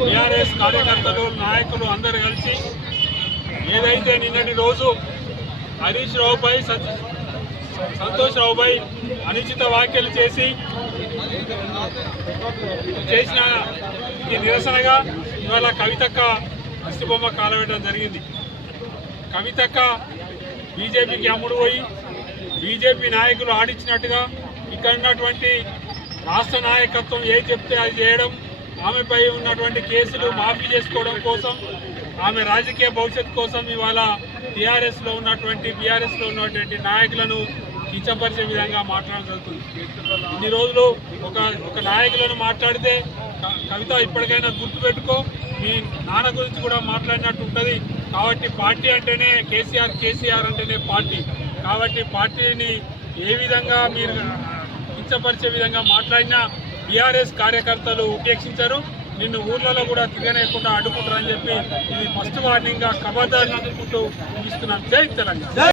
TRS కార్యకర్తలు నాయకులు అందరూ కలిసి ఏదైతే నిన్నటి రోజు హరీష్ రావుపై సంతోష్ రావుపై అనుచిత వ్యాఖ్యలు చేసిన నిరసనగా ఇవాళ కవితక్క దిష్టిబొమ్మ కాలవేయడం జరిగింది. కవితక్క బీజేపీకి అమ్ముడు పోయి బీజేపీ నాయకులు ఆడించినట్టుగా ఇక్కడ ఉన్నటువంటి రాష్ట్ర నాయకత్వం ఏది చెప్తే అది చేయడం, ఆమెపై ఉన్నటువంటి కేసులు మాఫీ చేసుకోవడం కోసం, ఆమె రాజకీయ భవిష్యత్తు కోసం ఇవాళ టీఆర్ఎస్లో ఉన్నటువంటి బీఆర్ఎస్లో ఉన్నటువంటి నాయకులను కించపరిచే విధంగా మాట్లాడడం జరుగుతుంది. ఇన్ని రోజులు ఒక నాయకులను మాట్లాడితే కవిత ఇప్పటికైనా గుర్తుపెట్టుకో, మీ నాన్న గురించి కూడా మాట్లాడినట్టు ఉంటుంది. కాబట్టి పార్టీ అంటేనే కేసీఆర్ అంటేనే పార్టీ. కాబట్టి పార్టీని ఏ విధంగా మీరు కించపరిచే విధంగా మాట్లాడినా బీఆర్ఎస్ కార్యకర్తలు ఉపేక్షించారు. నిన్ను ఊర్లలో కూడా తిరగనేయకుండా అడ్డుకుంటారని చెప్పి ఇది ఫస్ట్ వార్నింగ్గా ఖబర్దార్ అందుకుంటూ ముగిస్తున్నాం. జై తెలంగాణ.